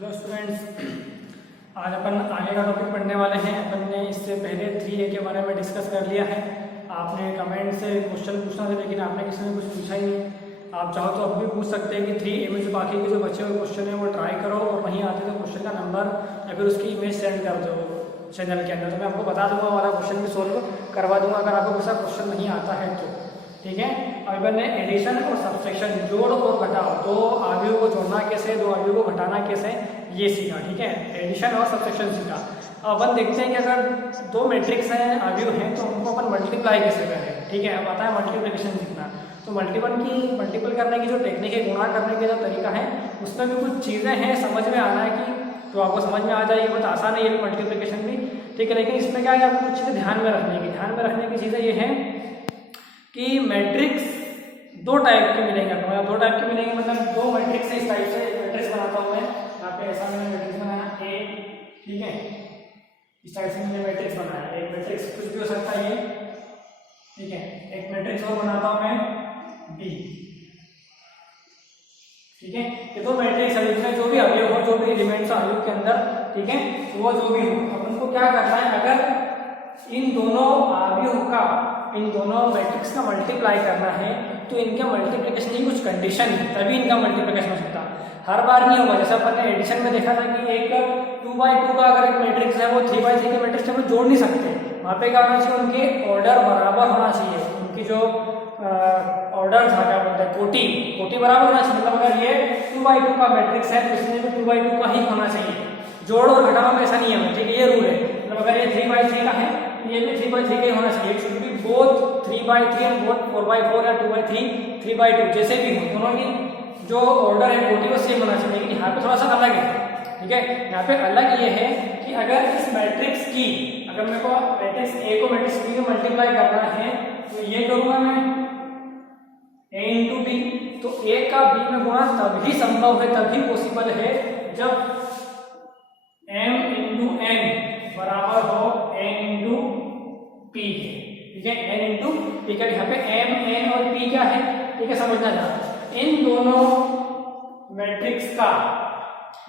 Hello students, आज अपन आगे का टॉपिक पढ़ने वाले हैं। अपन ने इससे पहले 3A के बारे में डिस्कस कर लिया है। आपने कमेंट से क्वेश्चन पूछना था, लेकिन आपने किसी ने कुछ पूछा ही नहीं। आप चाहो तो अब भी पूछ सकते हैं कि 3A में जो बाकी के जो बचे हुए क्वेश्चन हैं वो ट्राई करो, और वहीं आते तो क्वेश्चन का नंबर या फिर उसकी इमेज सेंड कर दो चैनल के अंदर, तो मैं आपको बता दूंगा, वाला क्वेश्चन भी सोल्व करवा दूंगा अगर आपको कोई सा क्वेश्चन नहीं आता है तो। ठीक है, अब अपन ने एडिशन और सब्सट्रैक्शन, जोड़ और घटाओ, दो आव्यूह को जोड़ना कैसे, दो आव्यूह को घटाना कैसे, ये सीखा। ठीक है, एडिशन और सब्सट्रैक्शन सीखा। अब अपन देखते हैं कि अगर दो मैट्रिक्स हैं, आव्यूह हैं, तो उनको अपन मल्टीप्लाई कैसे करें। ठीक है, अब आता है मल्टीप्लिकेशन सीखना। तो मल्टीपल करने की जो टेक्निक है, गुणा करने का जो तरीका है, उसमें भी कुछ चीज़ें हैं समझ में आना है कि तो आपको समझ में आ जाएगी। बहुत आसान है ये भी मल्टीप्लिकेशन भी। ठीक है, लेकिन इसमें क्या है, आपको कुछ चीज़ें ध्यान में रखने की चीज़ें ये हैं कि मैट्रिक्स दो टाइप के मिलेंगे। मतलब दो टाइप के मिलेंगे, मतलब दो मैट्रिक्स है। इस टाइप से मैट्रिक्स बनाता हूँ मैं, यहाँ पे ऐसा मैंने मैट्रिक्स बनाया ए। ठीक है, इस टाइप से मैंने मैट्रिक्स बनाया। एक मैट्रिक्स कुछ भी हो सकता है ये। ठीक है, एक मैट्रिक्स और बनाता हूँ मैं बी। ठीक है, ये दो मैट्रिक्स है, इसमें जो भी अवयव हो, जो भी एलिमेंट्स अवयव के अंदर, ठीक है, वो जो भी हो, अब उनको क्या करना है, अगर इन दोनों अवयव का, इन दोनों मैट्रिक्स का मल्टीप्लाई करना है, तो इनके मल्टीप्लिकेशन की कुछ कंडीशन है, तभी इनका मल्टीप्लिकेशन हो सकता। हर बार नहीं होगा। जैसे अपन ने एडिशन में देखा था कि एक 2x2 का अगर एक मैट्रिक्स है, वो 3x3 के मैट्रिक्स से वो जोड़ नहीं सकते। वहाँ पे क्या होना चाहिए, उनके ऑर्डर बराबर होना चाहिए। उनकी जो ऑर्डर था, क्या बोलते हैं, कोटि बराबर होना चाहिए। मतलब अगर ये 2x2 का मैट्रिक्स है, तो इसमें भी 2x2 का ही होना चाहिए। जोड़ और घटाना में ऐसा नहीं है। ठीक है, ये रूल है। मतलब अगर ये 3x3 का है, ये भी 3x3 का ही होना चाहिए। It should be both 3x3 and both 4x4 या 2x3 3x2, जैसे भी हो, दोनों की जो ऑर्डर है कोटि वो सेम होना चाहिए। लेकिन यहाँ पे थोड़ा सा अलग है। ठीक है, यहाँ पे अलग ये है कि अगर इस मैट्रिक्स की, अगर मेरे को मैट्रिक्स ए को मैट्रिक्स बी को मल्टीप्लाई करना है, तो ये करूंगा मैं a इंटू बी। तो a का b में गुणा तभी संभव है, तभी पॉसिबल है, जब m इंटू n बराबर हो n इंटू p। ठीक है, n इंटू p का, यहाँ पे m n और p क्या है, ठीक है, समझना चाहते। इन दोनों मैट्रिक्स का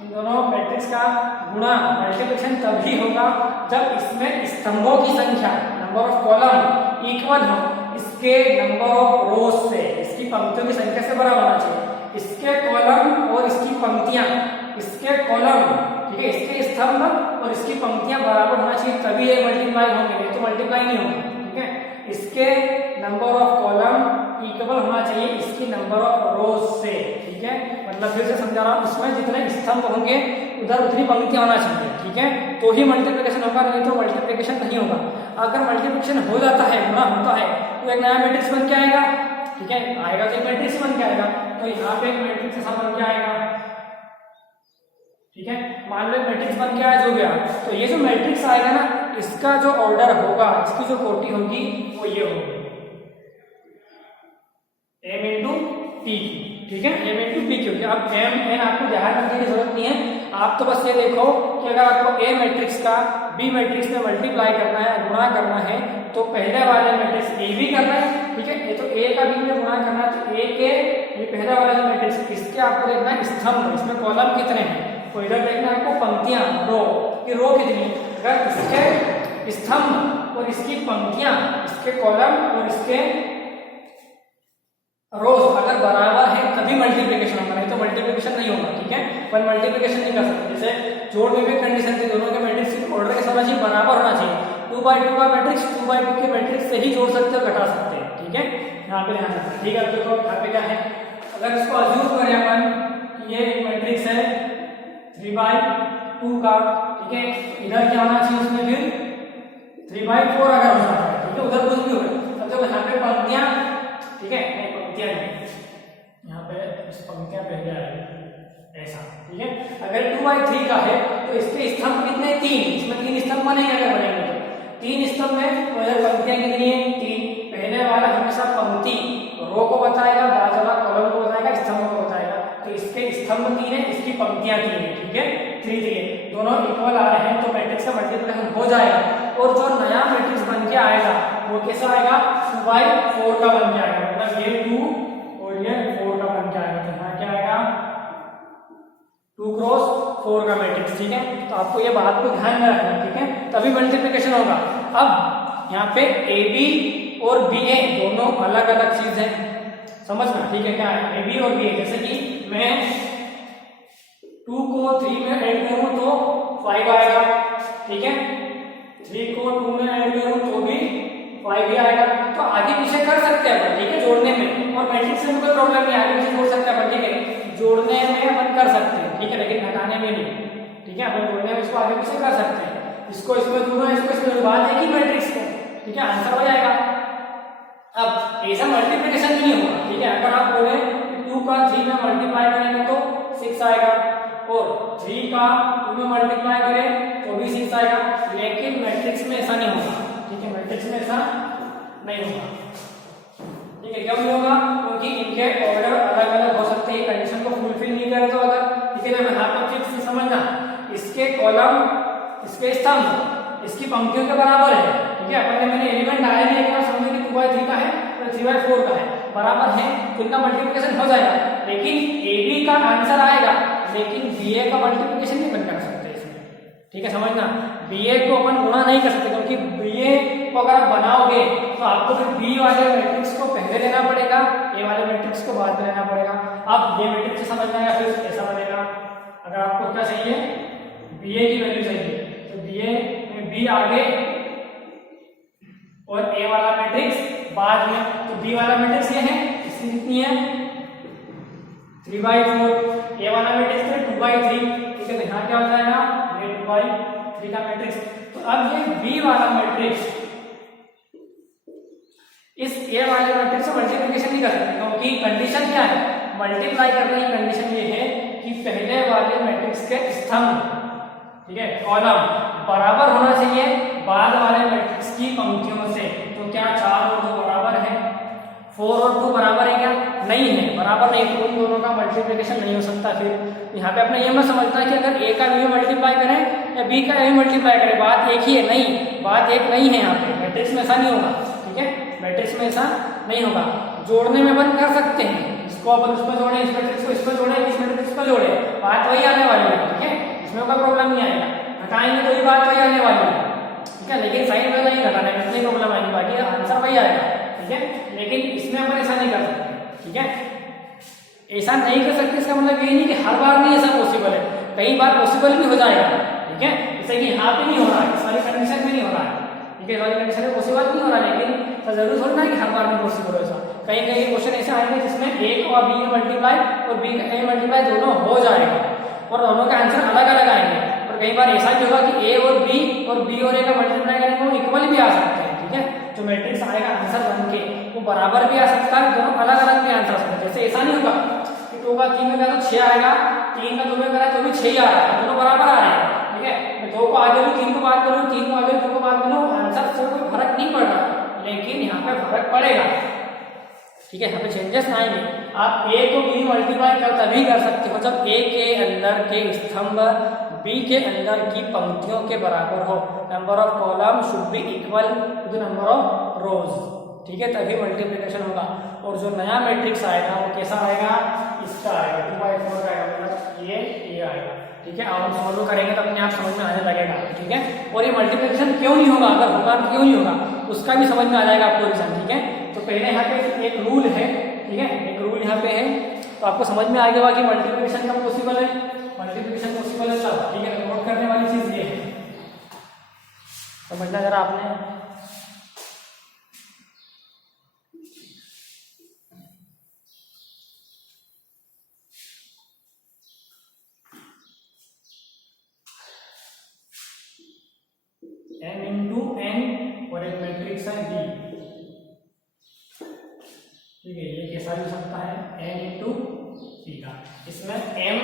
गुणा मल्टीप्लिकेशन तभी होगा जब इसमें स्तंभों की संख्या, नंबर ऑफ कॉलम, इक्वल हो इसके नंबर ऑफ रोज से, इसकी पंक्तियों की संख्या से बराबर होना चाहिए। इसके कॉलम और इसकी पंक्तियां, इसके कॉलम, ठीक है, इसके स्तंभ और इसकी पंक्तियां बराबर होना चाहिए, तभी ये मल्टीप्लाई होंगे, नहीं तो मल्टीप्लाई नहीं होगा। ठीक है, इसके नंबर ऑफ कॉलम इक्वल होना चाहिए इसकी नंबर ऑफ रोज से। ठीक है, मतलब फिर से समझा रहा हूं, इसमें जितने स्तंभ होंगे उधर उतनी पंक्तियां होना चाहिए। ठीक है, तो ही मल्टीप्लिकेशन होगा, नहीं तो मल्टीप्लिकेशन नहीं होगा। अगर मल्टीप्लिकेशन हो जाता है, गुणा होता है, तो एक नया मैट्रिक्स बन के आएगा। ठीक है, आएगा तो एक मैट्रिक्स बन के आएगा। तो यहाँ पे एक मैट्रिक्स ऐसा बन के आएगा। ठीक है, मान लो एक मैट्रिक्स बन के आया, जो गया, तो ये जो मैट्रिक्स आएगा ना, इसका जो ऑर्डर होगा, इसकी जो कोटि होगी, वो ये होगी m इंटू पी। ठीक है, m इंटू पी, क्योंकि अब m n आपको ध्यान रखने की जरूरत नहीं है। आप तो बस ये देखो कि अगर आपको a मैट्रिक्स का b मैट्रिक्स में मल्टीप्लाई करना है, गुणा करना है, तो पहले वाले मैट्रिक्स a भी करना है। ठीक है, ये तो a का b में गुणा करना है, तो a के ये पहला वाला जो मैट्रिक्स, इसके आपको देखना है स्तंभ, इसमें कॉलम कितने हैं, तो इधर देखना है आपको पंक्तियां, रो की रो कितनी। अगर इसके स्तंभ और इसकी पंक्तियां, इसके कॉलम और इसके रोज अगर बराबर है, तभी मल्टीप्लिकेशन होगा, नहीं तो मल्टीप्लिकेशन नहीं होगा। ठीक है, पर मल्टीप्लिकेशन नहीं कर सकते। जैसे जोड़ में भी कंडीशन थी, दोनों के मैट्रिक्स ऑर्डर के होना चाहिए, बराबर होना चाहिए। 2x2 का मैट्रिक्स 2x2 के मैट्रिक्स से ही जोड़ सकते हो, घटा सकते हैं। ठीक है, यहाँ पे ध्यान रखना। ठीक है, देखो यहाँ पे क्या है, अगर इसको अज्यूम करें अपन, ये एक मैट्रिक्स है 3x2 का। ठीक है, इधर क्या होना चाहिए, उसमें फिर 3x4 अगर हो जाता है, ठीक है, उधर कुछ भी होगा। अब देखो यहाँ पे पंक्तियां, ठीक है, पंक्तियां यहाँ पे पंक्तियां पहले आएगी ऐसा। ठीक है, अगर 2x3 का है, तो इसके स्तंभ कितने, 3, इसमें 3 स्तंभ बनेंगे। अगर बनेंगे तो 3 स्तंभ में, तो इधर पंक्तियां कितनी है, 3। पहले वाला हमेशा पंक्ति रो को बताएगा, बाद वाला कॉलम को बताएगा, स्तंभ को बताएगा। तो इसके स्तंभ 3 है, इसकी पंक्तियां 3 है। ठीक है, 3 3 दोनों इक्वल आ रहे हैं, तो मैट्रिक्स का मल्टीप्लिकेशन हो जाएगा। और जो नया मैट्रिक्स बन के आएगा, वो कैसा आएगा, 2x4 का बन के आएगा। मतलब ये 2 और ये 4 का बन के आएगा। तो यहाँ क्या आएगा, 2 क्रॉस 4 का मैट्रिक्स, ठीक है। तो आपको ये बात को ध्यान में रखना, ठीक है, तभी मल्टीप्लिकेशन होगा। अब यहाँ पे ए बी और बी ए दोनों अलग अलग चीज है, समझना, ठीक है। क्या है ए बी और बी ए? जैसे कि मैं 2 को 3 में ऐड करूं तो 5 आएगा, ठीक है। 3 को 2 में ऐड करूं तो भी 5 ही आएगा। तो आगे पीछे कर सकते हैं अपन, ठीक है, जोड़ने में, और मैट्रिक्स में कोई प्रॉब्लम नहीं, आगे पीछे जोड़ सकते हैं अपन, ठीक है, जोड़ने में अपन कर सकते हैं, ठीक है, लेकिन घटाने में नहीं, ठीक है। अपन जोड़ने में इसको आगे पीछे कर सकते हैं, इसको इसमें जोड़ो, इसको इसमें जोड़ो, बात एक ही मैट्रिक्स को, ठीक है, आंसर हो जाएगा। अब ऐसा मल्टीप्लिकेशन नहीं होगा, ठीक है। अगर आप बोले 2 का 3 में मल्टीप्लाई करेंगे तो 6 आएगा, और 3 का 2 में मल्टीप्लाई करें तो भी 6 आएगा, लेकिन मैट्रिक्स में ऐसा नहीं होगा, ठीक है, मैट्रिक्स में ऐसा नहीं होगा, ठीक है। क्यों नहीं होगा? क्योंकि इनके ऑर्डर अलग अलग हो सकते हैं, कंडीशन को फुलफिल नहीं करे तो अगर, ठीक है ना, यहाँ पर ठीक से समझना, इसके कॉलम, इसके स्तंभ इसकी पंक्तियों के बराबर है, ठीक है। अपन ने मैंने एलिमेंट डाले नहीं, एक बार समझे कि 2/3 का है तो 3/4 का है, बराबर है, तो इनका मल्टीप्लिकेशन हो जाएगा, लेकिन ए बी का आंसर आएगा, लेकिन बी ए का मल्टीप्लिकेशन नहीं बन कर सकते इसमें, ठीक है, समझना। बी ए को अपन गुणा नहीं कर सकते, क्योंकि बी ए को अगर आप बनाओगे तो आपको फिर बी वाले मैट्रिक्स को पहले लेना पड़ेगा, ए वाले मैट्रिक्स को बाद में लेना पड़ेगा। अब ये मैट्रिक्स समझ में आएगा, फिर ऐसा बनेगा। अगर आपको क्या चाहिए, बी ए की वैल्यू चाहिए, तो बी ए में बी आगे और ए वाला मैट्रिक्स बाद में, तो बी वाला मैट्रिक्स ये है, इसकी कितनी है 3/4, ए वाला मैट्रिक्स है 2/3, ठीक है। तो यहाँ क्या हो जाएगा, ये 2/3 का मैट्रिक्स। तो अब ये बी वाला मैट्रिक्स इस ए वाले मैट्रिक्स से मल्टीप्लिकेशन नहीं कर सकते, क्योंकि कंडीशन क्या है, मल्टीप्लाई करने की कंडीशन ये है कि पहले वाले मैट्रिक्स के स्तंभ, ठीक है, कॉलम बराबर होना चाहिए बाद वाले मैट्रिक्स की पंक्तियों से। तो क्या 4 और 2 बराबर है, 4 और 2 बराबर है क्या? नहीं है, बराबर नहीं, तो उन दोनों का मल्टीप्लिकेशन नहीं हो सकता। फिर यहाँ पे अपने ये मत समझना है कि अगर ए का बी में मल्टीप्लाई करें या बी का ए में मल्टीप्लाई करें, बात एक ही है, नहीं, बात एक नहीं है। यहाँ पे मैट्रिक्स में ऐसा नहीं होगा, ठीक है, मैट्रिक्स में ऐसा नहीं होगा। जोड़ने में अपन कर सकते हैं, इसको अपन उसमें जोड़े, इस मैट्रिक्स को इसमें जोड़े, इस मैट्रिक्स को जोड़े, बात वही आने वाली है, ठीक है, इसमें कोई प्रॉब्लम नहीं आएगा। घटाएंगे तो भी बात वही आने वाली है, ठीक है, लेकिन साइन में नहीं घटाने में इतनी प्रॉब्लम आएगी, बाकी आंसर वही आएगा, ठीक है। लेकिन इसमें अपन ऐसा नहीं कर सकते, ठीक है, ऐसा नहीं कर सकते। इसका मतलब ये नहीं कि हर बार नहीं ऐसा पॉसिबल है, कई बार पॉसिबल भी हो जाएगा, ठीक है। जैसे कि यहाँ पे नहीं हो रहा है, इस वाली कंडीशन में नहीं हो रहा है, ठीक है, इस वाली कंडीशन में पॉसिबल नहीं हो रहा है, लेकिन जरूर थोड़ा ना कि हर बार नहीं पॉसिबल हो। ऐसा कहीं कहीं क्वेश्चन ऐसे आएंगे जिसमें ए और बी मल्टीप्लाई और बी का ए मल्टीप्लाई दोनों हो जाएगा, और दोनों के आंसर अलग अलग आएंगे। और कई बार ऐसा भी होगा कि ए और बी और ए का मल्टीप्लाई करेंगे वो इक्वल भी आ सकते हैं, ठीक है। जो मैट्रिक्स आएगा आंसर बन के वो बराबर भी आ सकता है, दोनों अलग अलग भी आंसर आ सकते हैं। जैसे ऐसा नहीं होगा कि 2 का 3 में करा तो 6 आएगा, 3 का 2 में करा तो भी 6 ही आ रहा है, दोनों बराबर आ रहे हैं, ठीक है। मैं 2 को आगे भी 3 को बात करूँ, 3 को आगे 2 को बात करूँ, आंसर से कोई फर्क नहीं पड़ रहा, लेकिन यहाँ पे फर्क पड़ेगा, ठीक है, यहाँ पे चेंजेस आएंगे। आप ए को बी मल्टीप्लाई कर तभी कर सकते हो जब ए के अंदर के स्तंभ बी के अंदर की पंक्तियों के बराबर हो। Number of column should be equal to the number of rows, ठीक है, तभी मल्टीप्लिकेशन होगा। और जो नया मैट्रिक्स आएगा वो कैसा आएगा, इसका आएगा 2/4 का आएगा, मतलब ये आएगा, ठीक है। अब हम सॉल्व करेंगे तो अपने आप समझ में आने लगेगा, ठीक है। और ये मल्टीप्लिकेशन क्यों नहीं होगा, अगर होगा तो क्यों नहीं होगा, उसका भी समझ में आ जाएगा आपको रीजन, ठीक है। तो पहले यहाँ पे एक रूल है, ठीक है, एक रूल यहाँ पे है, तो आपको समझ में आ गया कि मल्टीप्लिकेशन कब पॉसिबल है, मल्टीप्लिकेशन पॉसिबल है तब, ठीक है। नोट करने वाली चीज ये है, समझना जरा आपने। m इंटू n और एक मैट्रिक्स है b, ठीक है, ये कैसा भी हो सकता है n इंटू p का। इसमें m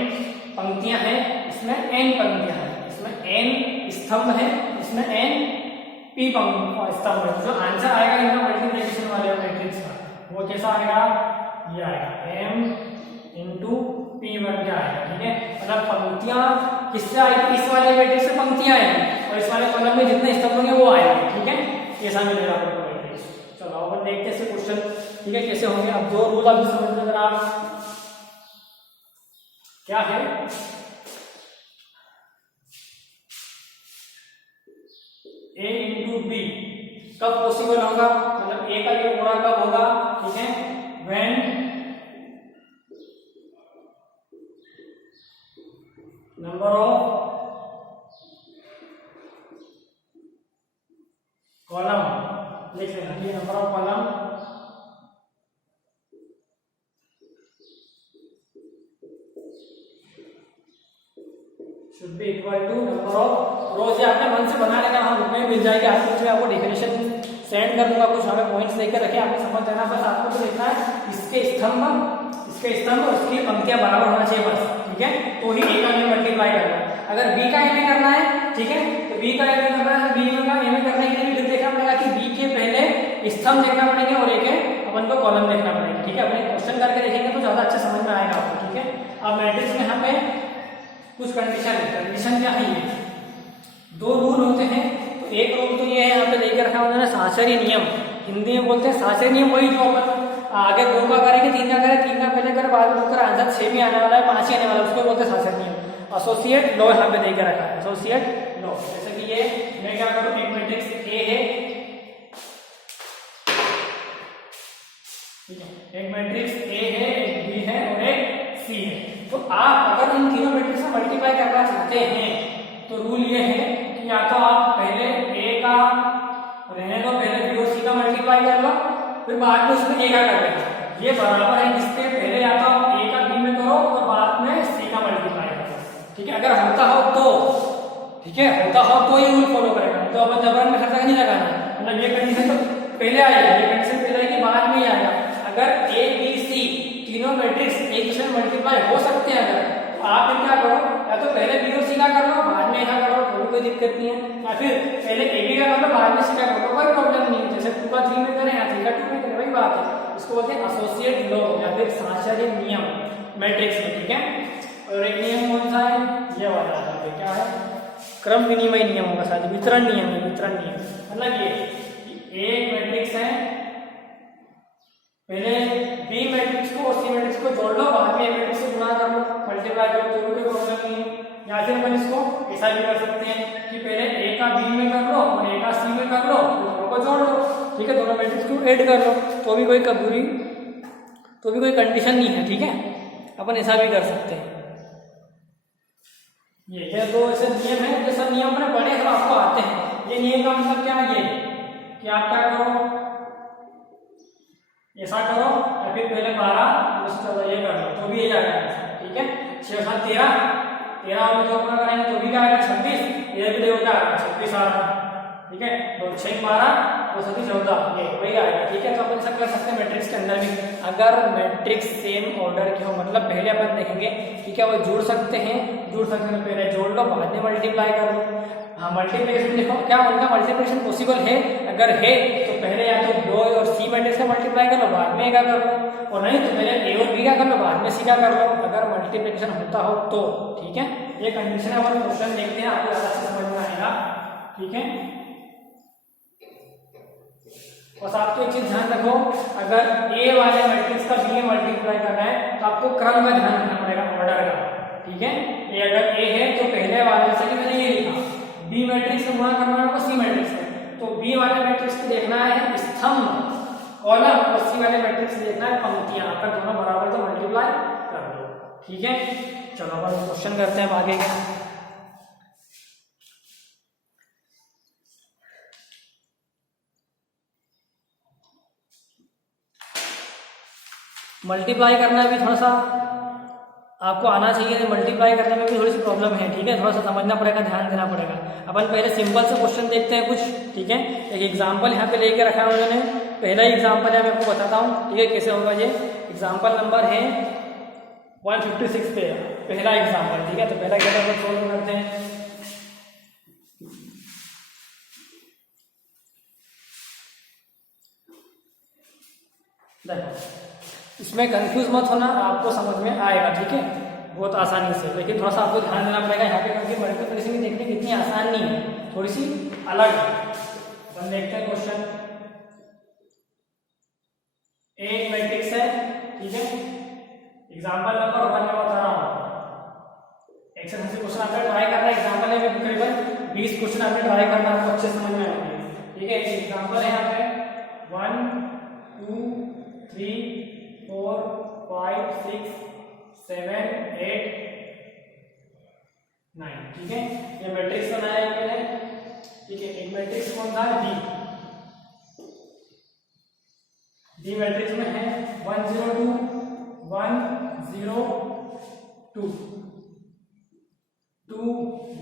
पंक्तियां हैं, इसमें n पंक्तियां हैं, इसमें n स्तंभ है, इसमें n p स्तंभ है। जो आंसर आएगा इनका मल्टीप्लिकेशन वाले मैट्रिक्स का वो कैसा आएगा, ये आएगा m इंटू p बन के आएगा, ठीक है। मतलब पंक्तियां किससे आएगी, इस वाले मैट्रिक्स से पंक्तियां आएंगी और इस वाले कॉलम में जितने स्तंभ होंगे वो आएंगे, ठीक है। ऐसा मिलेगा आपको मैट्रिक्स। चलो अपन देखते हैं क्वेश्चन, ठीक है, कैसे होंगे। अब दो रूल अभी समझ में, अगर आप क्या है, ए इंटू बी कब पॉसिबल होगा, मतलब ए का ये गुणा कब होगा, ठीक है, व्हेन नंबर ऑफ कॉलम, लिख लेना ये number of column should be equal to number of rows. ये आपने मन से बना लेना, हम बुक में मिल जाएगी, आज कुछ आपको डेफिनेशन सेंड कर दूंगा, कुछ हमें पॉइंट्स लेकर रखे, आपको समझ जाना, बस आपको तो देखना है इसके स्तंभ और इसकी पंक्तियां बराबर होना चाहिए बस, ठीक है, तो ही ए का ए मल्टीप्लाई करना है। अगर बी का ए में करना है, ठीक है, तो बी का ए में करना है, बी का ए में करने के लिए फिर देखना पड़ेगा कि बी के पहले स्तंभ देखना पड़ेंगे और ए के अपन को कॉलम देखना पड़ेगा, ठीक है, अपने क्वेश्चन करके देखेंगे तो ज्यादा अच्छा समझ में आएगा आपको, ठीक है। अब मैट्रिक्स में यहाँ पे कुछ कंडीशन क्या है, ये दो रूल होते हैं, तो एक रूल तो ये है यहाँ पे लेकर रखा उन्होंने साहचर्य नियम, हिंदी में बोलते हैं साहचर्य नियम, वही जो अपन आगे 2 का करेंगे 3 का करें, 3 का पहले करें बाद में कर आंसर 6 भी आने वाला है, 5 ही आने वाला है, उसको बोलते हैं साहचर्य नियम। एसोसिएट लॉ यहाँ पे देकर रखा है, एसोसिएट लॉ, जैसे कि ये मैं क्या करूँ, एक मैट्रिक्स ए है, ठीक है, एक मैट्रिक्स ए है, एक बी है और एक सी है, तो आप अगर इन तीनों मैट्रिक्स को मल्टीप्लाई करना चाहते हैं तो रूल ये है कि या तो आप पहले ए का रहने दो, पहले बी और सी का मल्टीप्लाई कर लो, फिर बाद में उसमें ए का कर लेना, ये बराबर है इसके पहले या तो आप ए का बी में करो और बाद में सी का मल्टीप्लाई करो, ठीक है, अगर होता हो तो, ठीक है, होता हो तो ये रूल फॉलो करेगा, तो अपन जबरन में खर्चा नहीं लगाना, मतलब ये कंडीशन तो पहले आएगी, ये कंडीशन पहले आएगी, बाद में ही आएगा। अगर ए बी सी तीनों मैट्रिक्स एक दूसरे में मल्टीप्लाई हो सकते हैं अगर, तो आप क्या करो, या तो पहले बी और सी का कर लो, बाद में क्या करो, कोई दिक्कत नहीं है, या फिर पहले ए बी का कर लो, बाद में सी का कर लो, कोई प्रॉब्लम नहीं है, जैसे 2 का 3 में करें या 3 का 2 में करें, वही बात है, इसको बोलते हैं एसोसिएट लॉ या फिर साहचर्य नियम मैट्रिक्स में, ठीक है। और एक नियम कौन सा है, ये वाला क्या है, क्रम विनिमय नियम होगा, शायद वितरण नियम है, वितरण नियम, मतलब ये एक मैट्रिक्स है, पहले बी मैट्रिक्स को और सी मैट्रिक्स को जोड़ लो, बाद में ए मैट्रिक्स से गुणा कर लो, मल्टीप्लाई कर लो, तो कोई प्रॉब्लम नहीं है। या फिर अपन इसको ऐसा भी कर सकते हैं कि पहले ए का बी में कर लो और ए का सी में कर लो, दोनों को जोड़ लो, ठीक है, दोनों मैट्रिक्स को ऐड कर लो, तो भी कोई कंडीशन नहीं है, ठीक है, अपन ऐसा भी कर सकते हैं। ये दो ऐसे नियम है, जो सब नियम अपने पढ़े तो आपको आते हैं। ये नियम का मतलब क्या है, ये कि आप क्या करो, ऐसा करो या फिर पहले 12 14 ये कर लो, तो भी ये जाएगा, ठीक है, 6 7 13 में जो अपना करेंगे तो भी क्या आएगा 26, ये भी देखो क्या आएगा 26 आ रहा है, ठीक है, तो 6 12 और 7 14 ये वही आएगा, ठीक है। तो अपन सब कर सकते हैं मैट्रिक्स के अंदर भी, अगर मैट्रिक्स सेम ऑर्डर के हो, मतलब पहले अपन देखेंगे कि क्या वो जुड़ सकते हैं, पहले जोड़ लो, बाद में मल्टीप्लाई कर लो। हाँ, मल्टीप्लिकेशन देखो क्या उनका मल्टीप्लिकेशन पॉसिबल है, अगर है तो पहले या तो बी और सी मैट्रिक्स का मल्टीप्लाई कर लो, बाद में ए का कर लो, और नहीं तो पहले ए और बी का कर लो, बाद में सी का कर लो, अगर मल्टीप्लिकेशन होता हो तो, ठीक है। ये कंडीशन है, अपन क्वेश्चन देखते हैं, आपको ज्यादा समझ में आएगा, ठीक है। बस आपको एक चीज ध्यान रखो, अगर ए वाले मैट्रिक्स का बी में मल्टीप्लाई करना है तो आपको क्रम का ध्यान रखना पड़ेगा, ऑर्डर का, ठीक है। ये अगर ए है तो पहले वाले, जैसे कि मैंने ये लिखा, बी मैट्रिक्स से गुणा करना है सी मैट्रिक्स में, तो बी वाले मैट्रिक्स को देखना है स्तंभ कॉलम और सी वाले मैट्रिक्स से देखना है पंक्तियां, अगर दोनों बराबर तो मल्टीप्लाई कर दो, ठीक है। चलो अपन क्वेश्चन करते हैं आगे का। मल्टीप्लाई करना भी थोड़ा सा आपको आना चाहिए, मल्टीप्लाई करने में भी थोड़ी सी प्रॉब्लम है, ठीक है, थोड़ा सा समझना पड़ेगा, ध्यान देना पड़ेगा। अपन पहले सिंपल से क्वेश्चन देखते हैं कुछ, ठीक है। एक एग्जांपल यहाँ पे लेके रखा है उन्होंने, पहला एग्जांपल है, मैं आपको बताता हूँ, ठीक है, कैसे होगा। ये एग्जांपल नंबर है 156 पे पहला एग्जांपल, ठीक है। तो पहला एग्जांपल सोल्व करते हैं। इसमें कंफ्यूज मत होना, आपको समझ में आएगा, ठीक है, बहुत आसानी से, लेकिन थोड़ा सा आपको ध्यान देना पड़ेगा यहाँ पे, क्योंकि मल्टीप्लिकेशन की टेक्निक इतनी आसान नहीं है, थोड़ी सी अलग है। अपन देखते हैं क्वेश्चन। एक मैट्रिक्स है, ठीक है, एग्जाम्पल नंबर 1 में बता रहा हूँ, एक्सरसाइज क्वेश्चन आपका ट्राई करना है, एग्जाम्पल है करीबन 20 क्वेश्चन आपने ट्राई करना, आपको अच्छे समझ में आएंगे। ठीक है, एग्जाम्पल है यहाँ पे 1 2 3 4 5 6 7 8 9। ठीक है, ये मैट्रिक्स बनाया है मैंने। ठीक है, एक मैट्रिक्स कौन था, डी मैट्रिक्स में है 1 0 2 1 0 2 2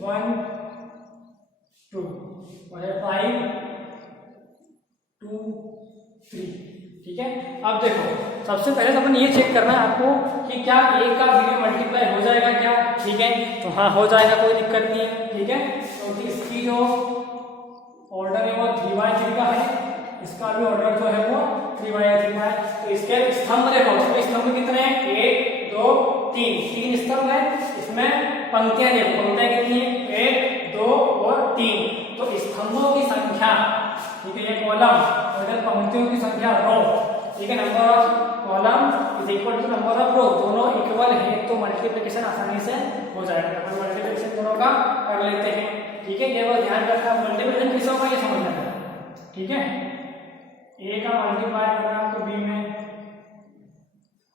1 2 और 5 2 3। ठीक है, अब देखो सबसे पहले तो अपन ये चेक करना है आपको कि क्या a का b में मल्टीप्लाई हो जाएगा क्या। ठीक है, तो हाँ हो जाएगा, कोई दिक्कत नहीं है। ठीक है, क्योंकि इसकी जो ऑर्डर है वो 3/3 का है, इसका भी ऑर्डर जो है वो 3/3 का है। तो इसके स्तंभ देखो, स्तंभ कितने हैं, 1 2 3 स्तंभ है। इसमें पंक्तियां देखो, पंक्तियां कितनी है, 1 2 और 3। तो स्तंभों की संख्या, ठीक है, ये कॉलम और इधर पंक्तियों की संख्या रो। ठीक है, number of column is equal to number of row, दोनों इक्वल है तो मल्टीप्लिकेशन आसानी से हो जाएगा। अपन मल्टीप्लिकेशन दोनों का कर लेते हैं। ठीक है, केवल ध्यान रखना मल्टीप्लिकेशन किस होगा ये समझना है। ठीक है, ए का मल्टीप्लाई करना है तो बी में,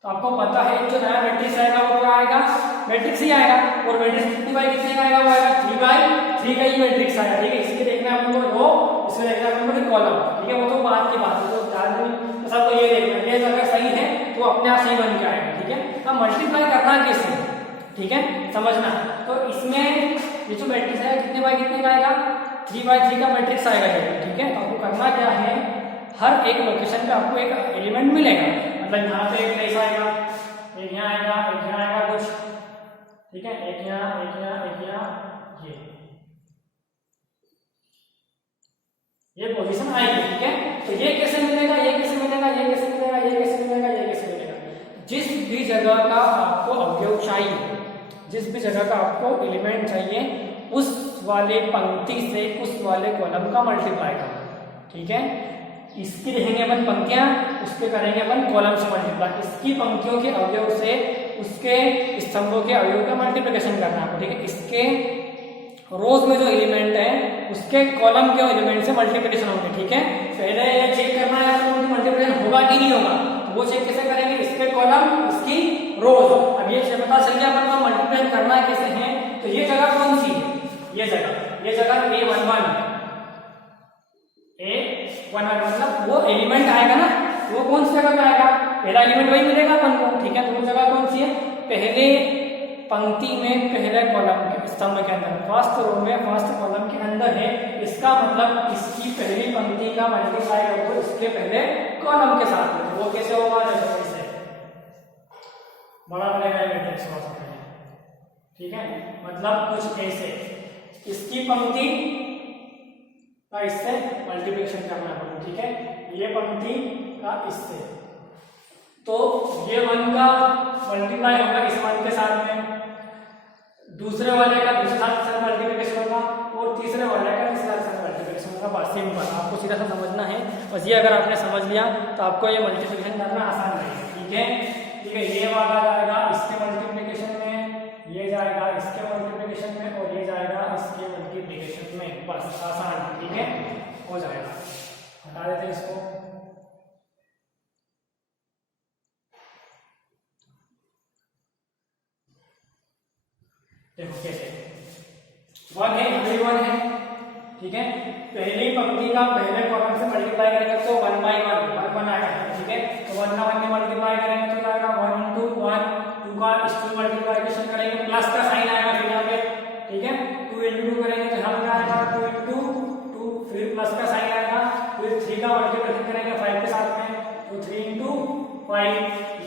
तो आपको पता है जो नया मैट्रिक्स आएगा वो क्या आएगा, मैट्रिक्स ही आएगा। और मैट्रिक्स कितनी बाई कितने का आएगा, वो आएगा 3/3 का ही मैट्रिक्स आएगा। ठीक है, इसके देखना है आपको रो, इसमें देखना है आपको कॉलम। ठीक है, वो तो बात की बात है, तो ध्यान में सबको ये देखना है, ये अगर सही है तो अपने आप सही बन के आएगा। ठीक है, अब मल्टीप्लाई करना कैसे, ठीक है समझना। तो इसमें ये जो मैट्रिक्स है कितने बाई कितने का आएगा, 3/3 का मैट्रिक्स आएगा ये। ठीक है, तो आपको करना क्या है, हर एक लोकेशन पे आपको एक एलिमेंट मिलेगा। मतलब यहाँ पे एक प्लेस आएगा, एक यहाँ आएगा, एक यहाँ आएगा कुछ। ठीक है, एक यहाँ एक यहाँ एक यहाँ, ये पोजीशन आएगी। ठीक है, तो ये कैसे मिलेगा, ये कैसे मिलेगा, ये कैसे मिलेगा, ये कैसे मिलेगा, ये कैसे मिलेगा। जिस भी जगह का आपको अवयव चाहिए, जिस भी जगह का आपको एलिमेंट चाहिए, उस वाले पंक्ति से उस वाले कॉलम का मल्टीप्लाई करो। ठीक है, इसकी रहेंगे अपन पंक्तियां, उसके करेंगे अपन कॉलम से मल्टीप्लाई। इसकी पंक्तियों के अवयव से उसके स्तंभों के अवयव का मल्टीप्लिकेशन करना है। ठीक है, इसके रोज में जो एलिमेंट है उसके कॉलम के एलिमेंट से मल्टीप्लिकेशन होंगे। ठीक है, पहले ये चेक करना है तो मल्टीप्लिकेशन होगा कि नहीं होगा, तो वो चेक कैसे करेंगे, इसके कॉलम इसकी रोज। अब ये पता चल गया अपन को मल्टीप्लिकेशन करना कैसे है। तो ये जगह कौन सी है, ये जगह A11 मतलब वो एलिमेंट आएगा ना, वो कौन सी जगह पे आएगा, पहला एलिमेंट वही मिलेगा अपन को। ठीक है, तो वो जगह कौन सी है, पहले पंक्ति में पहले कॉलम के स्तंभ के अंदर, फर्स्ट रो में फर्स्ट कॉलम के अंदर है। इसका मतलब इसकी पहली पंक्ति का मल्टीप्लाई करो इसके पहले कॉलम के साथ में, वो कैसे होगा, जैसे बड़ा बनेगा मैट्रिक्स हो सकता है। ठीक है, मतलब कुछ ऐसे इसकी पंक्ति का इससे मल्टीप्लिकेशन करना पड़ेगा। ठीक है, ये पंक्ति का इससे, तो ये 1 का मल्टीप्लाई होगा इस 1 के साथ में, दूसरे वाले का दूसरे साथ के साथ मल्टीप्लिकेशन होगा, और तीसरे वाले का तीसरे के साथ मल्टीप्लिकेशन होगा। बस सिंपल, आपको सीधा सा समझना है। बस ये अगर आपने समझ लिया तो आपको ये मल्टीप्लिकेशन करना आसान रहेगा। ठीक है, ठीक है, ये वाला जाएगा इसके मल्टीप्लिकेशन में, ये जाएगा इसके मल्टीप्लिकेशन में, और ये जाएगा इसके मल्टीप्लिकेशन में। बस आसान, ठीक है, हो जाएगा। हटा देते हैं इसको। देखो कैसे 1 है, अभी 1 है। ठीक है, पहली पंक्ति का पहले कॉलम से मल्टीप्लाई करेंगे तो 1/1 आएगा। ठीक है, तो 1 का 1 में मल्टीप्लाई करेंगे तो आएगा 1 into 1, 2 का इसको मल्टीप्लिकेशन करेंगे, प्लस का साइन आएगा फिर यहाँ पे। ठीक है, 2 into 2 करेंगे तो यहाँ पे आएगा 2 into 2, फिर प्लस का साइन आएगा, फिर 3 का मल्टीप्लिकेशन करेंगे 5 के साथ में, तो 3 into 5।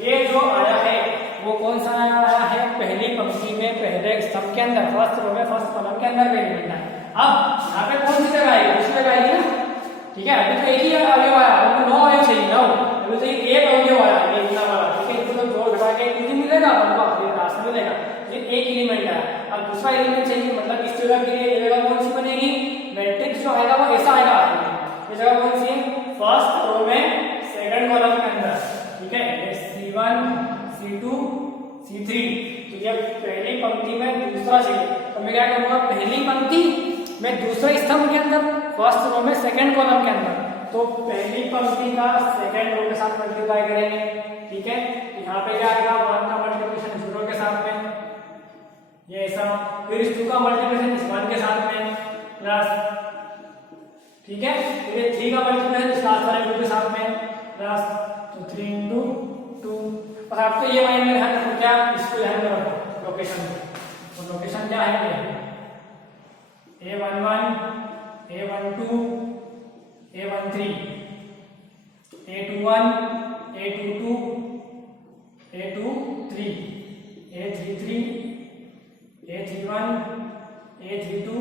ये जो आया है वो कौन सा आया है, पहली पंक्ति में पहले स्तंभ के अंदर, फर्स्ट रो में फर्स्ट कॉलम के अंदर एलिमेंट है। अब यहाँ पे कौन सी जगह आएगी, दूसरी जगह आएगी ना। ठीक है, अभी तो एक ही अवयव आया, हमको 9 अवयव चाहिए ना, अभी तो एक अवयव आया है इतना वाला। ठीक है, इसको जोड़ घटा के कितनी मिलेगा, हमको ये रास्ता मिलेगा, ये एक एलिमेंट है। अब दूसरा एलिमेंट चाहिए, मतलब इस जगह के लिए ये जगह कौन सी बनेगी, मैट्रिक्स जो आएगा वो ऐसा आएगा। ये जगह कौन सी है, फर्स्ट रो में सेकंड कॉलम के अंदर। ठीक है, C1 C2 C3, तो ये पहली पंक्ति में दूसरा चाहिए, तो मैं क्या करूंगा, पहली पंक्ति में दूसरे स्तंभ के अंदर, फर्स्ट रो में सेकंड कॉलम के अंदर, तो पहली पंक्ति का सेकंड रो के साथ मल्टीप्लाई करेंगे, ठीक है। यहाँ पे क्या आएगा, 1 का मल्टीप्लिकेशन 0 के साथ में, ये ऐसा, फिर इस 2 का मल्टीप्लिकेशन इस 1 के साथ में प्लस, ठीक है, फिर 3 का मल्टीप्लिकेशन इस लास्ट वाले 2 के साथ में प्लस, तो 3 into 2। और आपको ये माइंड में ध्यान रखो, क्या इसको ध्यान में रखो लोकेशन, तो लोकेशन क्या है ये A11 A12 A13 A21 A22 A23 A33 A31 A32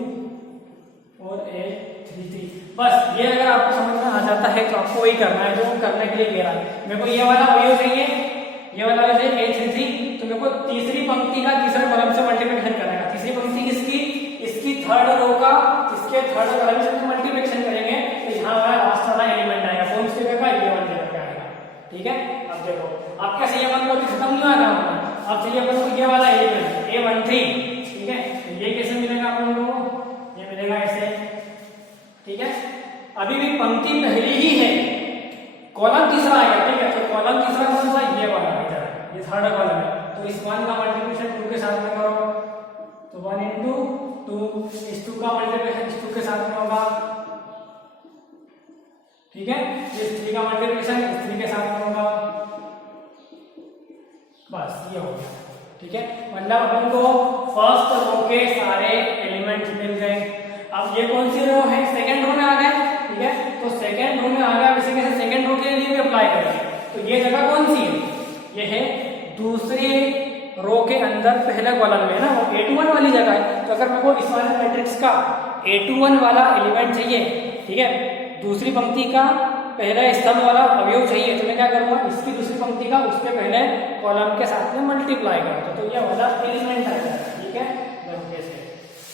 और A33। बस ये अगर आपको समझ में आ जाता है तो आपको वही करना है जो करने के लिए कह रहा है। मेरे को ये वाला अवयव चाहिए, ये वाला अवयव चाहिए A33, तो मेरे को तीसरी पंक्ति का तीसरे कॉलम से मल्टीप्लिकेशन करना है। तीसरी पंक्ति किसकी, इसकी थर्ड रो का इसके थर्ड कॉलम से मल्टीप्लिकेशन करेंगे, तो यहाँ वाला लास्ट वाला एलिमेंट आएगा, कौन सी जगह का, ये वाली जगह का आएगा, ठीक है। अब देखो आप कैसे ये अपन को खत्म नहीं होगा, अब चाहिए अपन को ये वाला एलिमेंट A13, ठीक है। ये कैसे मिलेगा अपन को, ये मिलेगा ऐसे, ठीक है। अभी भी पंक्ति पहली ही है, कॉलम तीसरा आएगा, ठीक है। तो कॉलम तीसरा कौन सा, ये वाला है, ये थर्ड कॉलम है, तो इस 1 का मल्टीप्लिकेशन 2 के साथ में करो, तो 1 into 2, इस 2 का मल्टीप्लिकेशन इस 2 के साथ में होगा, ठीक है। इस 3 का मल्टीप्लिकेशन इस 3 के साथ में होगा, बस ये हो गया, ठीक है। मतलब अपन को फर्स्ट रो के सारे एलिमेंट्स मिल गए। अब ये कौन सी रो है, सेकंड रो में आ गए, ठीक है। तो सेकंड रो में आ गया, इसी कैसे सेकंड रो के लिए भी अप्लाई करेंगे। तो ये जगह कौन सी है, ये है दूसरी रो के अंदर पहले कॉलम में है ना, वो A21 वाली जगह है। तो अगर मेरे को इस वाले मैट्रिक्स का A21 वाला एलिमेंट चाहिए, ठीक है, दूसरी पंक्ति का पहला स्तंभ वाला अवयव चाहिए, तो मैं क्या करूंगा, इसकी दूसरी पंक्ति का उसके पहले कॉलम के साथ में मल्टीप्लाई करूंगा, तो ये वाला एलिमेंट आएगा, ठीक है।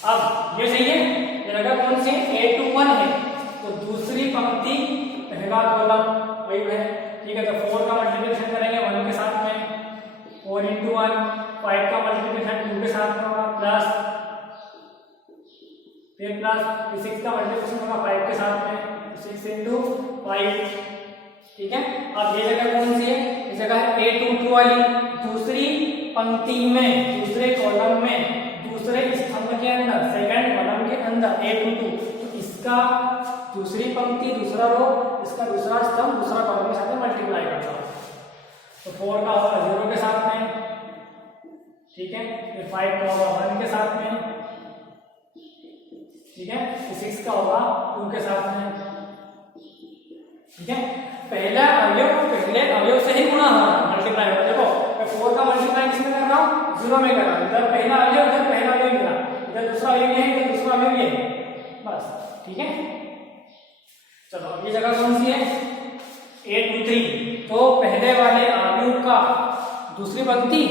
अब ये चाहिए, ये जगह कौन सी A21 है, तो दूसरी पंक्ति पहला कॉलम वही है, ठीक है। तो 4 का मल्टीप्लिकेशन करेंगे 1 के साथ में, 4 into 1, 5 का मल्टीप्लिकेशन 2 के साथ में होगा प्लस, फिर प्लस 6 का मल्टीप्लिकेशन होगा 5 के साथ में, 6 into 5, ठीक है। अब ये जगह कौन सी है, ये जगह है A22 वाली, दूसरी पंक्ति में, दूसरे कॉलम में, दूसरे स्तंभ के अंदर, सेकंड कॉलम के अंदर A22, तो इसका दूसरी पंक्ति दूसरा रो, इसका दूसरा स्तंभ दूसरा कॉलम के साथ में मल्टीप्लाई करता हूं, तो 4 का होगा 0 के साथ में, ठीक है। फिर 5 का होगा 1 के साथ में, ठीक है। 6 का होगा 2 के साथ में, ठीक है। पहला अवयव पहले अवयव से ही गुणा हो रहा है, मल्टीप्लाई हो, देखो मैं 4 का मल्टीप्लाई किसमें कर रहा हूं, 0 में कर रहा हूं, इधर पहला अवयव इधर पहला अवयव मिला, इधर दूसरा अवयव है इधर दूसरा अवयव ये, बस, ठीक है। चलो अब ये जगह कौन सी है, A23, तो पहले वाले अवयव का दूसरी पंक्ति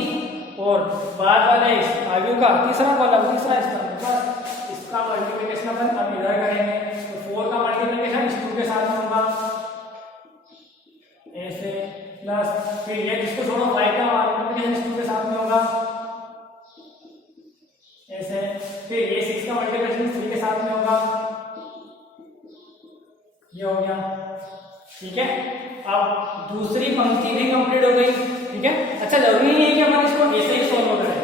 और बाद वाले अवयव का तीसरा कॉलम, तीसरा स्तंभ, इसका मल्टीप्लिकेशन अपन अब इधर करेंगे, तो 4 का मल्टीप्लिकेशन इस 2 के साथ में होगा ऐसे, प्लस फिर ये जिसको छोड़ो 5 का मल्टीप्लिकेशन इस 2 के साथ में होगा ऐसे, फिर ये 6 का मल्टीप्लिकेशन 3 के साथ में होगा, ये हो गया, ठीक है। अब दूसरी पंक्ति भी कंप्लीट हो गई, ठीक है। अच्छा जरूरी नहीं है कि अपन इसको ऐसे ही सोल्व करें,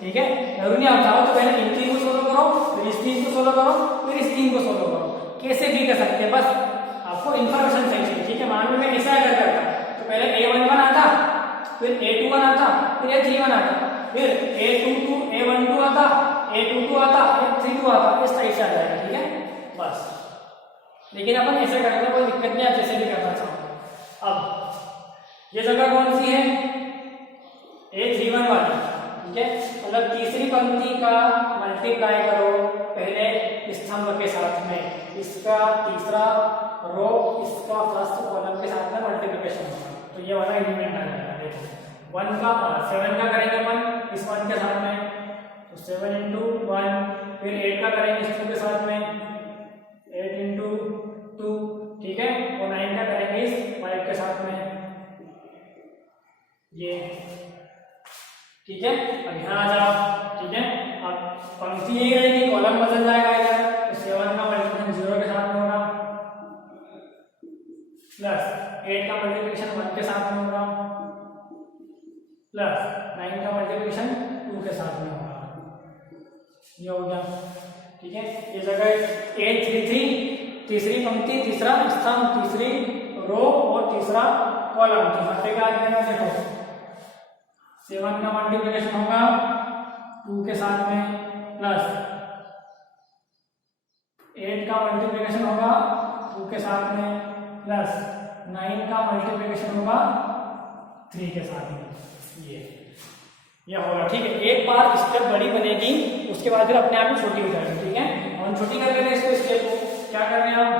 ठीक है, जरूरी नहीं, आप चाहो तो पहले इन 3 को सोल्व करो, फिर इस 3 को सोल्व करो, फिर इस 3 को सोल्व करो, कैसे भी कर सकते हैं, बस आपको इन्फॉर्मेशन चाहिए, ठीक है। मान लो मैं ऐसा अगर करता तो पहले A11 आता, फिर A21 आता, फिर A31 आता, फिर A22 A12 आता, A22 आता, A32 आता, इस टाइप से आ जाएगा, ठीक है, बस। लेकिन अपन ऐसे करने कोई दिक्कत नहीं, आप जैसे भी करना चाहो। अब ये जगह कौन सी है, A31 वाली, ठीक है। मतलब तीसरी पंक्ति का मल्टीप्लाई करो पहले स्तंभ के साथ में, इसका तीसरा रो इसका फर्स्ट कॉलम के साथ में मल्टीप्लिकेशन होगा, तो ये वाला एलिमेंट आ जाएगा। देखो 1 का 7 का करेंगे अपन इस 1 के साथ में, तो 7 into 1, फिर 8 का करेंगे इस 2 के साथ में, 8 into 2, ठीक है। और 9 का करेंगे इस 5 के साथ में, ये, ठीक है। अब यहाँ आ जाओ, ठीक है। अब पंक्ति यही रहेगी, कॉलम बदल जाएगा इधर, तो 7 का मल्टीप्लिकेशन 0 के साथ में होगा, प्लस 8 का मल्टीप्लिकेशन 1 के साथ में होगा, प्लस 9 का मल्टीप्लिकेशन 2 के साथ में होगा। ये हो गया, ठीक है। ये जगह 8 3 3, तीसरी पंक्ति, तीसरा स्तंभ, तीसरी रो और तीसरा कॉलम। तो यहाँ पे क्या आ जाएगा, देखो 7 का मल्टीप्लिकेशन होगा 2 के साथ में, प्लस 8 का मल्टीप्लिकेशन होगा 2 के साथ में, प्लस 9 का मल्टीप्लिकेशन होगा 3 के साथ में। ये होगा, ठीक है। एक बार स्टेप बड़ी बनेगी, उसके बाद फिर अपने आप ही छोटी हो जाएगी, ठीक है। हम छोटी कर लेते हैं इसको, स्टेप को क्या कर रहे हैं हम,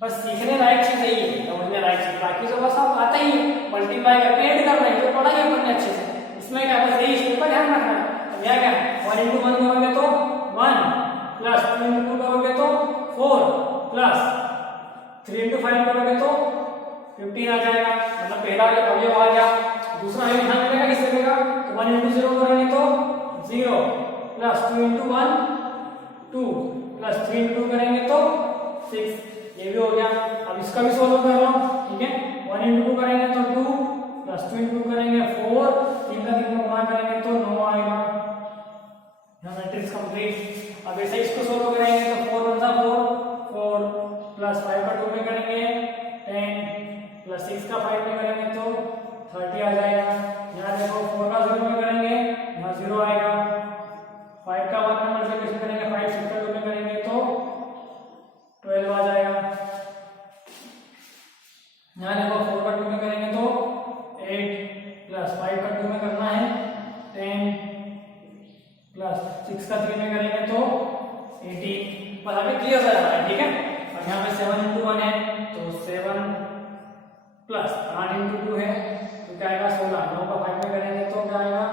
बस सीखने लायक चीज है ये, समझने लायक चीज, बाकी तो बस आप आता ही है, मल्टीप्लाई करके ऐड कर रहे हैं, तो पढ़ा ही अपन अच्छे से। इसमें क्या बस यही स्टेप का ध्यान रखना है। अब यह क्या 1 into 1 करोगे तो 1, प्लस 2 into 2 करोगे तो 4, प्लस 3 into 5 करोगे तो 15 आ जाएगा, मतलब पहला अवयव आ गया। दूसरा अवयव यहाँ मिलेगा, किससे मिलेगा, तो 1 into 0 करेंगे तो 0, प्लस 2 into 1 2, प्लस 3 into 2 करेंगे तो 6, ये भी हो गया। अब इसका भी सोल्व कर लो, ठीक है। 1 into 2 करेंगे तो 2, प्लस 2 into 2 करेंगे 4, 3 का 3 गुणा करेंगे तो 9 आएगा। यहाँ मैट्रिक्स कंप्लीट। अब ऐसे इसको सोल्व करेंगे तो 4 1 4, प्लस 5 का 2 में करेंगे 10, प्लस 6 का 5 में करेंगे तो 30 आ जाएगा। यहाँ देखो 4 का 0 में करेंगे, यहाँ 0 आएगा। 5 का 1 में मल्टीप्लिकेशन करेंगे, 5 6 का 2 में करेंगे तो 12 आ जाएगा। यहाँ देखो 4 का 2 में करेंगे तो 8, प्लस 5 का 2 में करना है 10, प्लस 6 का 3 में करेंगे तो 18। बस अभी क्लियर हो जाएगा, ठीक है। अब यहाँ पे 7 into 1 है तो 7, प्लस 8 into 2 है तो क्या आएगा 16, 9 का 5 में करेंगे तो क्या आएगा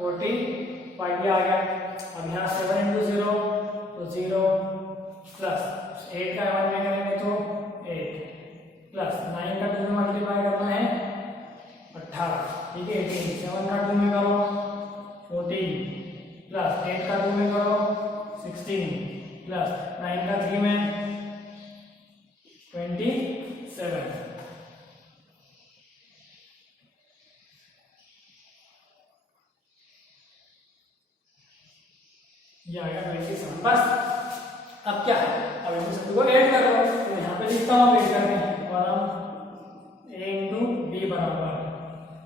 45 आ गया। अब यहाँ 7 into 0 तो 0, प्लस 8 का 1 में करेंगे तो 8, प्लस 9 का 2 में मल्टीप्लाई करना है 18, ठीक है। 18, 7 का 2 में करो 14, प्लस 8 का 2 में करो 16, प्लस 9 का 3 में 27। ये आएगा 27। बस अब क्या है, अब इन सभी को ऐड कर लो। तो यहाँ पे लिखता हूँ ऐड करने, और a into b बराबर,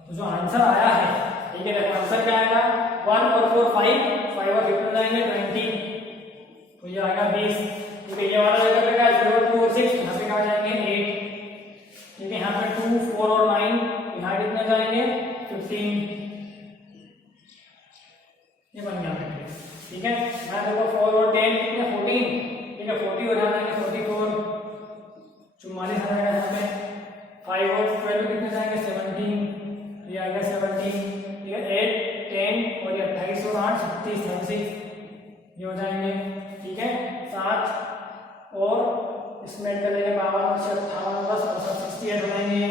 तो जो आंसर आया है, ठीक है, देखो आंसर क्या आएगा 1 और 4 5 और 15 जाएंगे 20, तो ये आएगा 20, ठीक है। ये वाला जगह पे क्या 0 2 और 6, यहाँ पे क्या जाएंगे 8, ठीक है। यहाँ पे 2 4 और 9, यहाँ कितने जाएंगे 15, ये बन गया मैट्रिक्स, ठीक है। यहाँ देखो 4 और 10 कितने 14, ठीक है। 40 हो जाएंगे 44, 44 आ जाएगा यहाँ पे। 5 और 12 कितने जाएंगे 17, ये आएगा 17, ठीक है। 8 10 और ये 28 और 8 36 36, ये हो जाएंगे, ठीक है। 7 और इसमें करेंगे 52 और 58 10 और 68 हो जाएंगे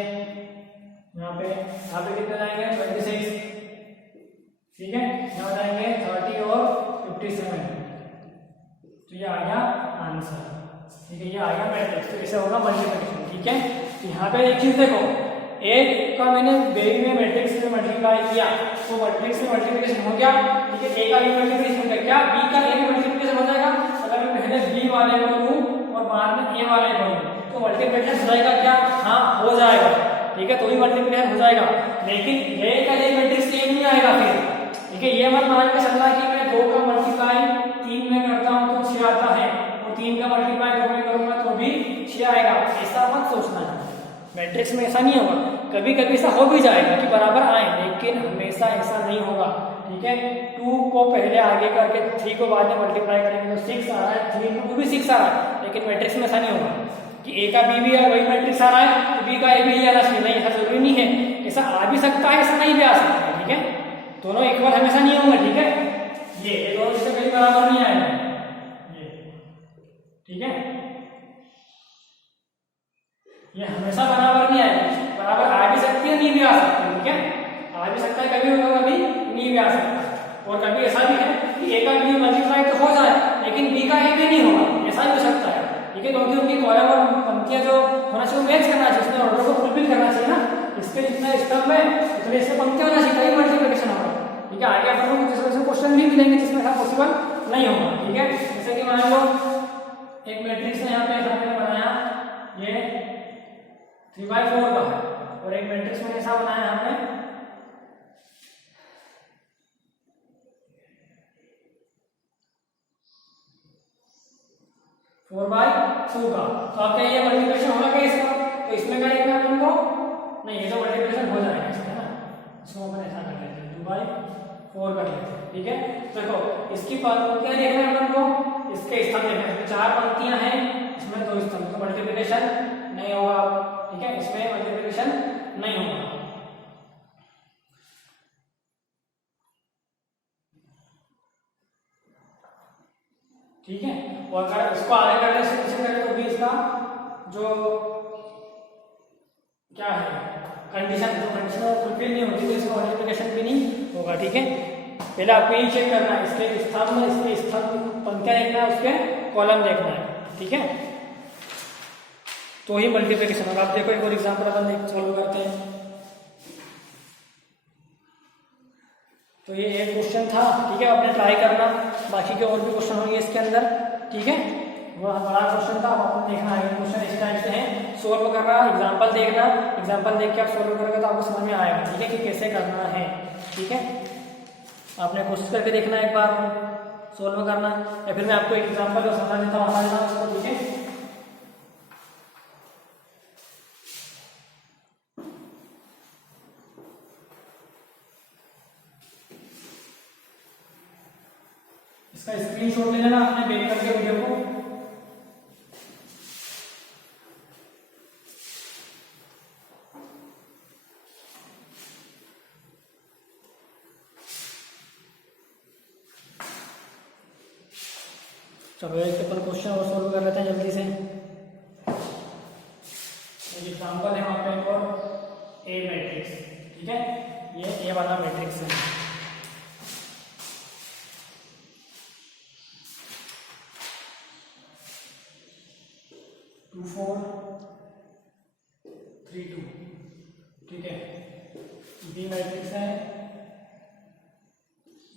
यहाँ पे कितने जाएंगे 26, ठीक है। यहाँ जाएंगे 30 और 57, तो ये आ गया आंसर, ठीक है। ये आ गया मैट्रिक्स, तो ऐसे होगा मल्टीप्लिकेशन, ठीक है। तो यहाँ पे एक चीज देखो, एक का मैंने बेग में मैट्रिक्स में मल्टीप्लाई किया तो मैट्रिक्स में मल्टीप्लिकेशन हो गया, ठीक है। ए का भी मल्टीप्लिकेशन हो गया, क्या बी का ए भी मल्टीप्लिकेशन हो जाएगा। अगर मैं पहले बी वाले को लूं और बाद में ए वाले को लूं तो मल्टीप्लिकेशन हो जाएगा क्या, हाँ हो जाएगा, ठीक है। तो भी मल्टीप्लिकेशन हो जाएगा, लेकिन ए का ए मैट्रिक्स ए नहीं आएगा फिर, ठीक है। ये मत मान के चलना कि मैं 2 का मल्टीप्लाई 3 में करता हूं तो 6 आता है, और 3 का मल्टीप्लाई 2 में करूंगा तो भी 6 आएगा, ऐसा मत सोचना है। मैट्रिक्स में ऐसा नहीं होगा, कभी कभी ऐसा हो भी जाएगा कि बराबर आए, लेकिन हमेशा ऐसा नहीं होगा, ठीक है। 2 को पहले आगे करके 3 को बाद में मल्टीप्लाई करेंगे तो 6 आ रहा है, 3 into 2 भी 6 आ रहा है, लेकिन मैट्रिक्स में ऐसा नहीं होगा कि ए का बी भी है वही मैट्रिक्स आ रहा है तो बी का ए भी आना चाहिए, नहीं, ऐसा जरूरी नहीं है। ऐसा आ भी सकता है, ऐसा नहीं भी आ सकता है, ठीक है। दोनों एक बार हमेशा नहीं होंगे, ठीक है। ये दोनों इससे कभी बराबर नहीं आएगा, ये, ठीक है। ये हमेशा बराबर नहीं आएगा, बराबर आ भी सकती है नहीं भी आ सकती है, ठीक है। आ भी सकता है कभी होगा, कभी नहीं भी आ सकता है, और कभी ऐसा भी है कि ए का बी मल्टीप्लाई तो हो जाए लेकिन बी का ए भी नहीं होगा, ऐसा भी हो सकता है। ठीक है, क्योंकि उनकी कॉलम और पंक्तियां जो होना चाहिए मैच करना चाहिए, उसमें ऑर्डर को फुलफिल करना चाहिए ना। इसके जितना स्तंभ है उतने इससे पंक्तियां होना चाहिए, तभी मल्टीप्लिकेशन होगा। ठीक है, आगे अपन को कुछ ऐसे क्वेश्चन भी मिलेंगे जिसमें ऐसा पॉसिबल नहीं होगा। ठीक है, जैसे कि मान लो एक मैट्रिक्स है, यहाँ पे मैंने बनाया ये 3/4 का है, और एक मैट्रिक्स मैंने ऐसा बनाया यहाँ पे 4/2 का। तो आपका ये मल्टीप्लिकेशन होगा क्या इसका? तो इसमें क्या लिखना है अपन को? नहीं, ये तो मल्टीप्लिकेशन हो जाएगा इसका ना, इसको अपन ऐसा कर लेते हैं 2/4 कर लेते हैं। ठीक है, देखो इसकी पंक्तियां देखना है अपन को, इसके स्तंभ देखना है। 4 पंक्तियां हैं, इसमें 2 स्तंभ, तो मल्टीप्लिकेशन नहीं होगा। ठीक है, इसमें मल्टीप्लिकेशन नहीं होगा। ठीक है, और अगर इसको आगे करने से पीछे करें तो भी इसका जो क्या है कंडीशन, जो कंडीशन फुलफिल नहीं होती तो इसका मल्टीप्लिकेशन भी नहीं होगा। ठीक है, पहले आपको ये चेक करना है, इसके स्तंभ पंक्तियां देखना है, उसके कॉलम देखना है। ठीक है, तो ही मल्टीप्लिकेशन होगा। आप देखो एक और एग्जांपल अपन सॉल्व करते हैं। तो ये एक क्वेश्चन था। ठीक है, आपने ट्राई करना, बाकी के और भी क्वेश्चन होंगे इसके अंदर। ठीक है, वो बड़ा क्वेश्चन था, अब आपको देखना है क्वेश्चन इस टाइप से है, सोल्व करना, एग्जांपल देखना, एग्जांपल देख के आप सोल्व करोगे तो आपको समझ में आएगा। ठीक है, कि कैसे करना है। ठीक है, आपने कोशिश करके देखना, एक बार सोल्व करना, या फिर मैं आपको एक एग्जांपल जो समझा देता हूँ हमारे साथ उसको। ठीक है, इसका स्क्रीनशॉट ले लेना आपने बैक करके वीडियो को। चलो एक अपन क्वेश्चन और सॉल्व कर लेते हैं जल्दी से। एक एग्जांपल है वहां पे एक और ए मैट्रिक्स। ठीक है, ये ए वाला मैट्रिक्स है। टू 4 3 2। ठीक है, बी मैट्रिक्स है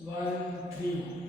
1 3।